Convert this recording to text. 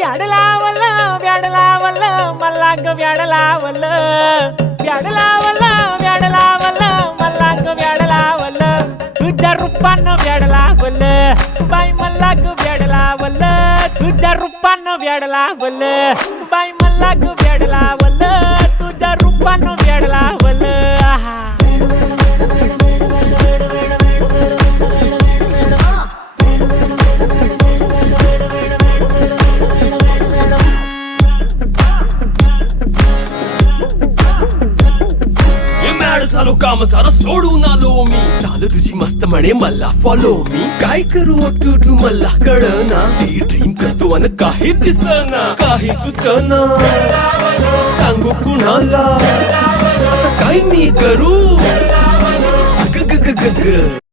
व्याड लावलं व्याड लावलं मला ग व्याड लावलं व्याड लावलं व्याड लावलं मला ग व्याड लावलं तुझ्या रूपानं व्याड लावलं बाई मला ग व्याड लावलं तुझ्या रूपानं व्याड लावलं बाई मला ग व्याड लावलं तुझ्या रूपानं व्याड लावलं आहा झालो काम सारं सोडून आलो मी चाल तुझी मस्त म्हणे मला फॉलो मी काय करू टू मला कळना ती ड्रीम करतो अन काही दिसना काही सुचना सांगू कुणाला आता काय मी करू ग ग ग ग ग